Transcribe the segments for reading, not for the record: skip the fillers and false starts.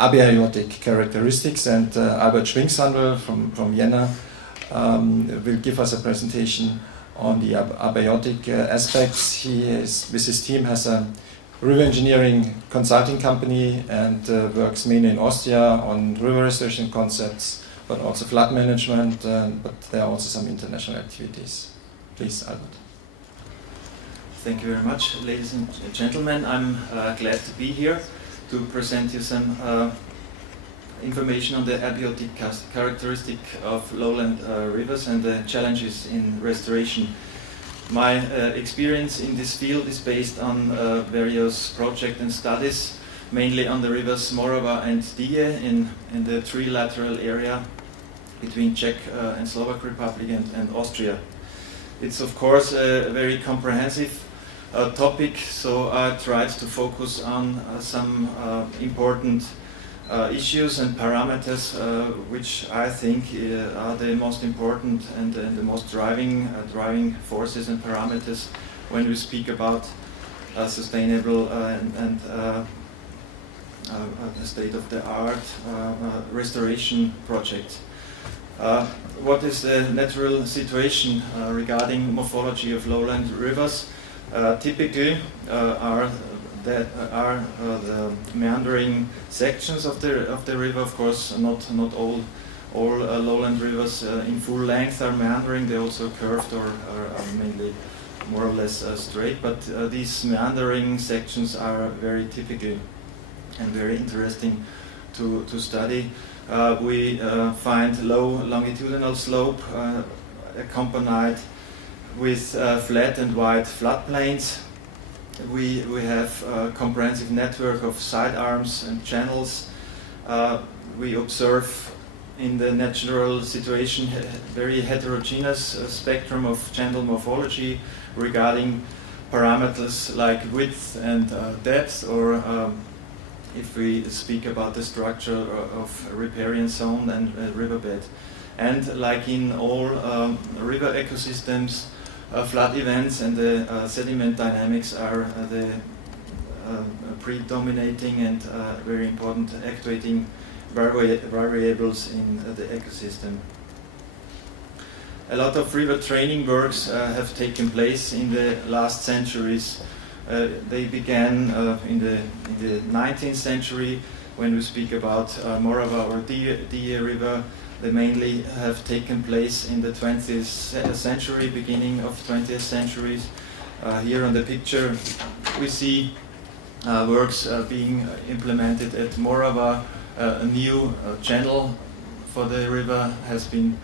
abiotic characteristics, and Albert Schwingshandl from Vienna will give us a presentation on the abiotic aspects. He is, with his team, has a river engineering consulting company and works mainly in Austria on river restoration concepts, but also flood management, but there are also some international activities. Please, Albert. Thank you very much, ladies and gentlemen. I'm glad to be here to present you some information on the abiotic characteristic of lowland rivers and the challenges in restoration. My experience in this field is based on various projects and studies, mainly on the rivers Morava and Dyje in the trilateral area between Czech and Slovak Republic and Austria. It's of course a very comprehensive topic, so I tried to focus on some important issues and parameters which I think are the most important and the most driving forces and parameters when we speak about sustainable and state-of-the-art restoration projects. What is the natural situation regarding morphology of lowland rivers? Typically are the meandering sections of the river. Of course, not all lowland rivers in full length are meandering. They also curved or are mainly more or less straight. But these meandering sections are very typical and very interesting to study. We find low longitudinal slope accompanied with flat and wide floodplains. We have a comprehensive network of side arms and channels. We observe in the natural situation very heterogeneous spectrum of channel morphology regarding parameters like width and depth, or if we speak about the structure of riparian zone and riverbed. And like in all river ecosystems, flood events and the sediment dynamics are the predominating and very important actuating variables in the ecosystem. A lot of river training works have taken place in the last centuries. They began in the 19th century when we speak about Morava or Dyje River. They mainly have taken place in the 20th century, beginning of 20th centuries. Here on the picture we see works being implemented at Morava. A new channel for the river has been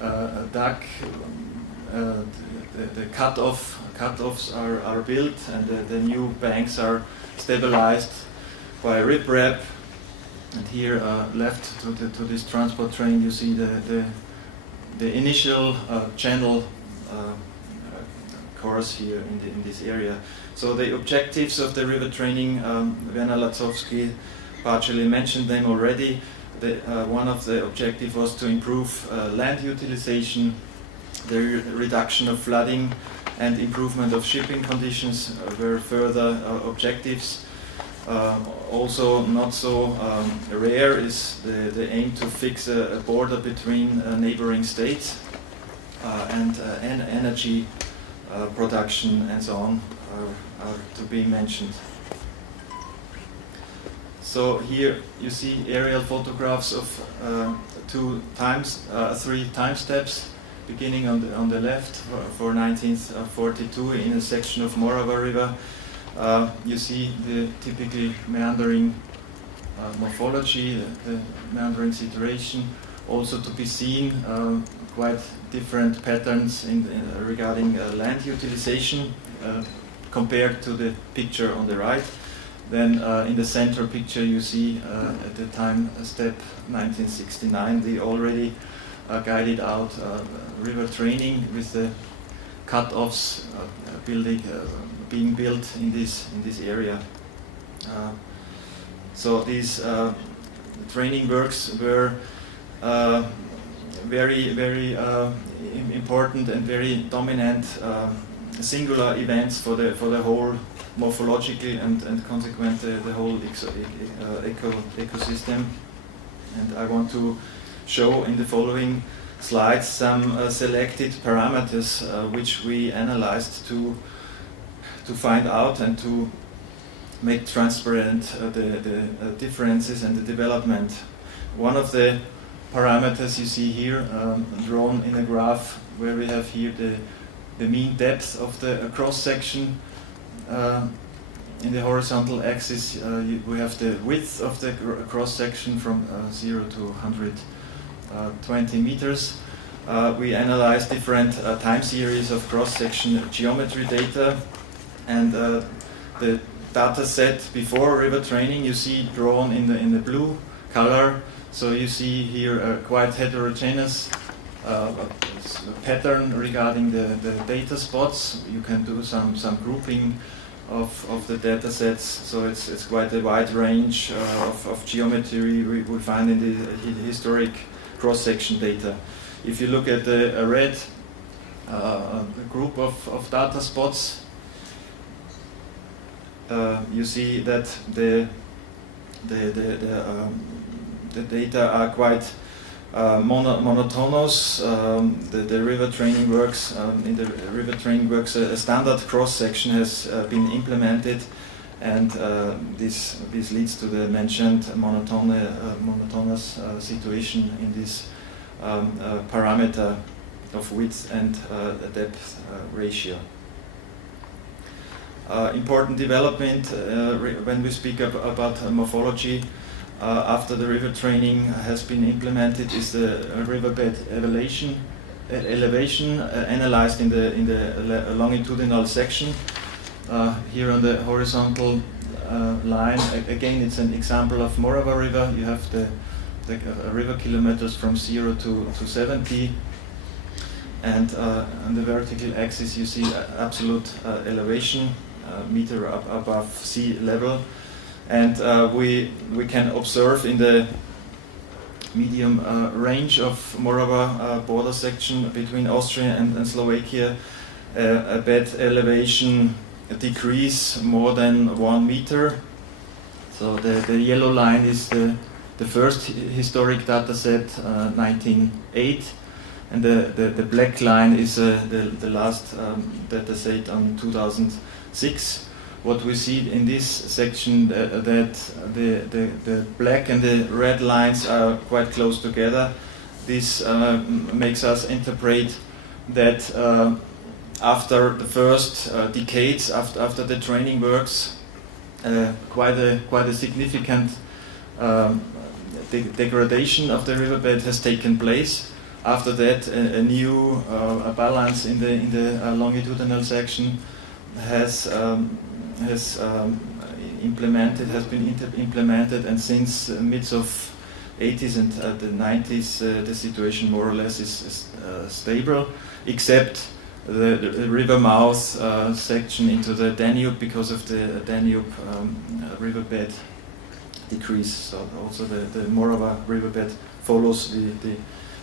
dug. The cutoffs are built, and the new banks are stabilized by riprap. And here, left to this transport train, you see the initial channel course here in this area. So the objectives of the river training, Werner Latzowski partially mentioned them already. One of the objectives was to improve land utilization, the reduction of flooding, and improvement of shipping conditions were further objectives. Also not so rare is the aim to fix a border between neighboring states, and energy production and so on are to be mentioned. So here you see aerial photographs of three time steps, beginning on the left for 1942 in a section of Morava River. You see the typical meandering morphology, the meandering situation. Also to be seen quite different patterns regarding land utilization compared to the picture on the right. Then in the center picture you see at the time step 1969 the already guided out river training with the cut-offs being built in this area. So these training works were very important and very dominant singular events for the whole morphological and consequently the whole ecosystem. And I want to show in the following slides some selected parameters which we analyzed to find out and to make transparent the differences and the development. One of the parameters you see here drawn in a graph where we have here the mean depth of the cross section. In the horizontal axis we have the width of the cross section from 0 to 120 meters. We analyzed different time series of cross section geometry data, and the data set before river training you see drawn in the blue color. So you see here a quite heterogeneous pattern regarding the data spots. You can do some grouping of the data sets, so it's quite a wide range of geometry we find in the historic cross-section data. If you look at a red group of data spots, you see that the data are quite monotonous. The river training works in the river training works. A standard cross section has been implemented, and this leads to the mentioned monotonous situation in this parameter of width and depth ratio. Important development when we speak about morphology after the river training has been implemented is the riverbed elevation analyzed in the longitudinal section. Here on the horizontal line, again it's an example of Morava River. You have the river kilometers from 0 to 70, and on the vertical axis you see absolute elevation, meter above sea level. And we can observe in the medium range of Morava border section between Austria and Slovakia a bed elevation decrease more than 1 meter. So the yellow line is the first historic data set, 1908, and the black line is the last data set on 2006. What we see in this section that the black and the red lines are quite close together. This makes us interpret that after the first decades after the training works, quite a significant degradation of the riverbed has taken place. After that, a new balance in the longitudinal section has been implemented, and since mids of 80s and the 90s the situation more or less is stable, except the river mouth section into the Danube, because of the Danube riverbed decrease. So also the Morava riverbed follows the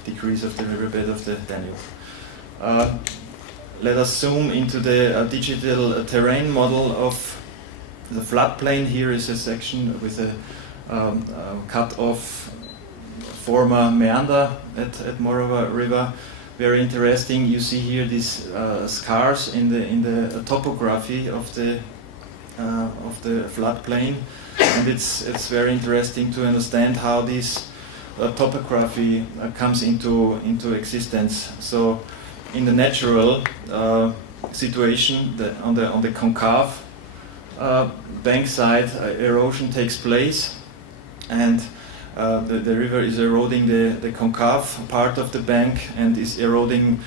decrease of the riverbed of the Danube. Let us zoom into the digital terrain model of the floodplain. Here is a section with a cut-off former meander at Morava River. Very interesting. You see here these scars in the topography of the floodplain, and it's very interesting to understand how this topography comes into existence. So, in the natural situation, on the concave bankside, erosion takes place, and the river is eroding the concave part of the bank and is eroding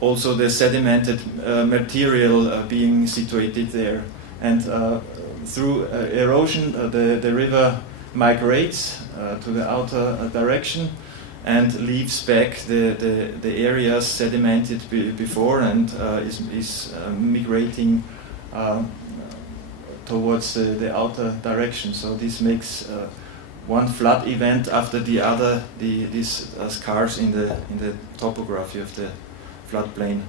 also the sedimented material being situated there. And through erosion, the river migrates to the outer direction and leaves back the areas sedimented before, and is migrating towards the outer direction. So this makes one flood event after the other these scars in the topography of the floodplain.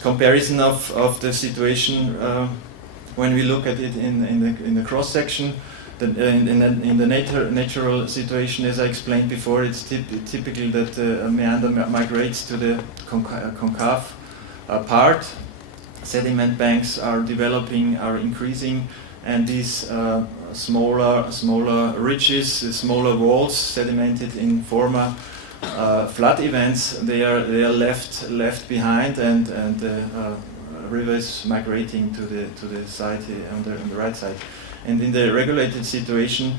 comparison of the situation when we look at it in the cross section. In the natural situation, as I explained before, it's typical that the meander migrates to the concave part. Sediment banks are developing, are increasing, and these smaller ridges, smaller walls sedimented in former flood events, they are left behind, and the river is migrating to the side on the right side. And in the regulated situation,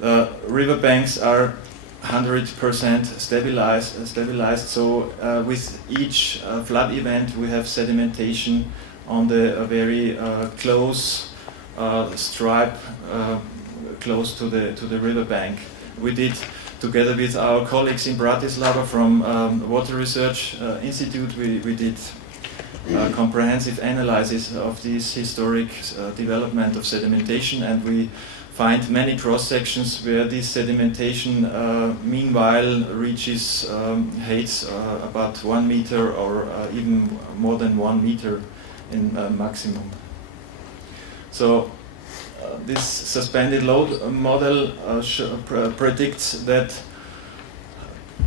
river banks are 100% stabilized. So with each flood event, we have sedimentation on the very close stripe, close to the river bank. We did, together with our colleagues in Bratislava from Water Research Institute, we did comprehensive analysis of this historic development of sedimentation, and we find many cross sections where this sedimentation meanwhile reaches heights about 1 meter or even more than 1 meter in maximum. So this suspended load model predicts that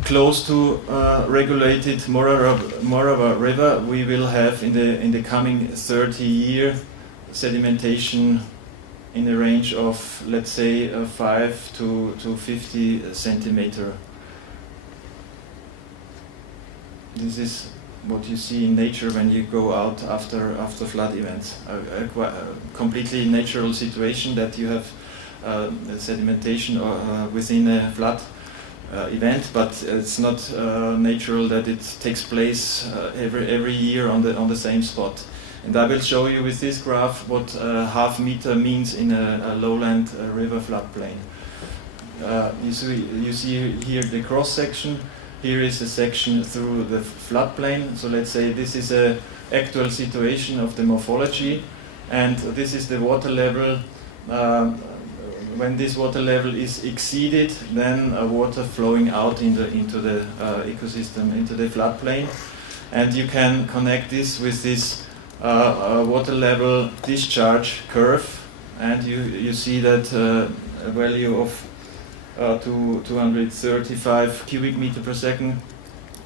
close to regulated Morava River, we will have in the coming 30-year sedimentation in the range of, let's say, 5 to 50 centimeter. This is what you see in nature when you go out after flood events. A completely natural situation that you have sedimentation within a flood event, but it's not natural that it takes place every year on the same spot. And I will show you with this graph what half meter means in a lowland river floodplain. You see here the cross section. Here is a section through the floodplain. So let's say this is an actual situation of the morphology, and this is the water level. When this water level is exceeded, then water flowing out into the ecosystem, into the floodplain. And you can connect this with this water level discharge curve, and you see that a value of 235 cubic meter per second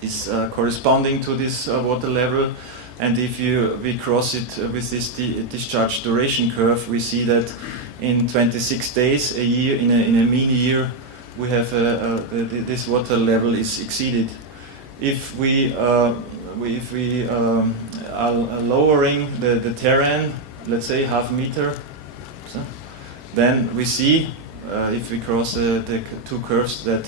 is corresponding to this water level. And if we cross it with this discharge duration curve, we see that in 26 days a year, in a mean year, we have this water level is exceeded. If we are lowering the terrain, let's say half meter, then we see if we cross the two curves that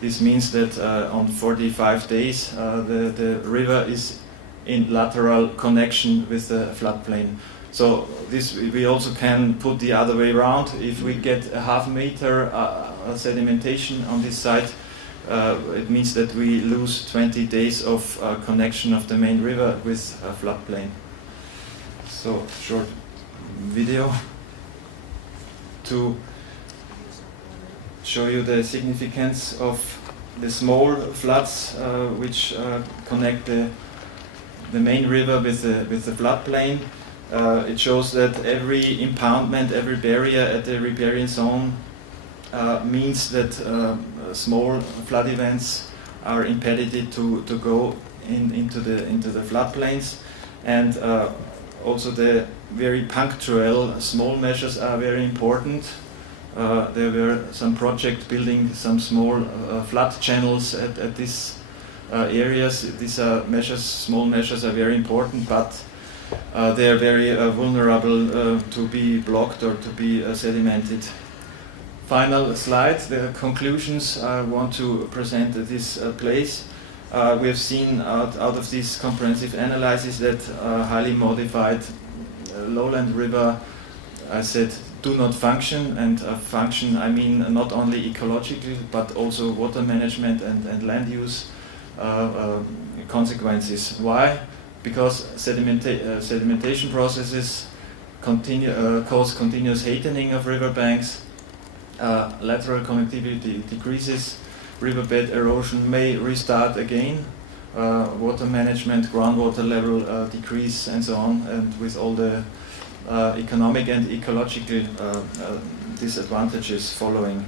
this means that on 45 days the river is in lateral connection with the floodplain. So this we also can put the other way around. If we get a half meter sedimentation on this side, it means that we lose 20 days of connection of the main river with a floodplain. So short video to show you the significance of the small floods which connect the main river with the floodplain. It shows that every impoundment, every barrier at the riparian zone means that small flood events are impeded to go into the floodplains, and also the very punctual small measures are very important. There were some projects building some small flood channels at these areas. These are small measures are very important, but they are very vulnerable to be blocked or to be sedimented. Final slide, the conclusions I want to present at this place. We have seen out of this comprehensive analysis that highly modified lowland river, I said, do not function, and function I mean not only ecological but also water management and land use consequences. Why? Because sedimentation processes cause continuous heightening of riverbanks, lateral connectivity decreases, riverbed erosion may restart again water management, groundwater level decrease, and so on, and with all the economic and ecological disadvantages following.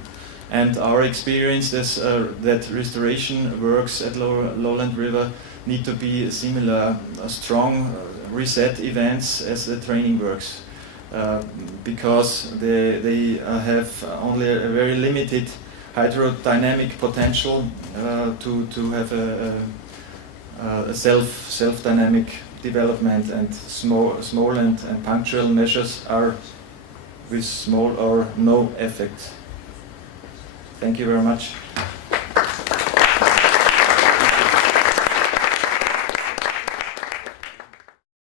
And our experience is that restoration works at Lowland River need to be similar, strong reset events as the training works, because they have only a very limited hydrodynamic potential to have a self-dynamic development, and small and punctual measures are with small or no effect. Thank you very much.